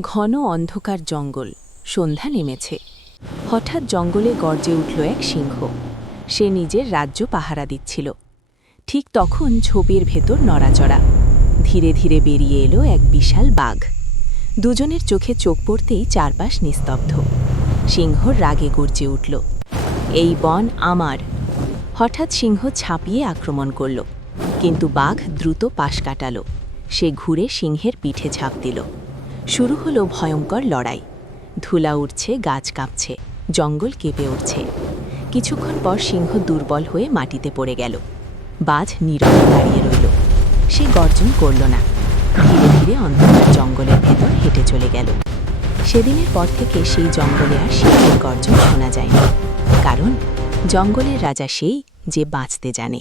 ঘন অন্ধকার জঙ্গল, সন্ধ্যা নেমেছে। হঠাৎ জঙ্গলে গর্জে উঠল এক সিংহ। সে নিজের রাজ্য পাহারা দিচ্ছিল। ঠিক তখন ঝোপের ভেতর নড়াচড়া। ধীরে ধীরে বেরিয়ে এলো এক বিশাল বাঘ। দুজনের চোখে চোখ পড়তেই চারপাশ নিস্তব্ধ। সিংহর রাগে গর্জে উঠল, এই বন আমার। হঠাৎ সিংহ ছাপিয়ে আক্রমণ করল, কিন্তু বাঘ দ্রুত পাশ কাটাল। সে ঘুরে সিংহের পিঠে ঝাঁপ দিল। শুরু হলো ভয়ঙ্কর লড়াই। ধুলা উঠছে, গাছ কাঁপছে, জঙ্গল কেঁপে উঠছে। কিছুক্ষণ পর সিংহ দুর্বল হয়ে মাটিতে পড়ে গেল। বাঘ নীরবে দাঁড়িয়ে রইল। সে গর্জন করল না। ধীরে ধীরে অন্ধকার জঙ্গলের ভেতর হেঁটে চলে গেল। সেদিনের পর থেকে সেই জঙ্গলে আর সিংহের গর্জন শোনা যায়নি, কারণ জঙ্গলের রাজা সেই যে বাঁচতে জানে।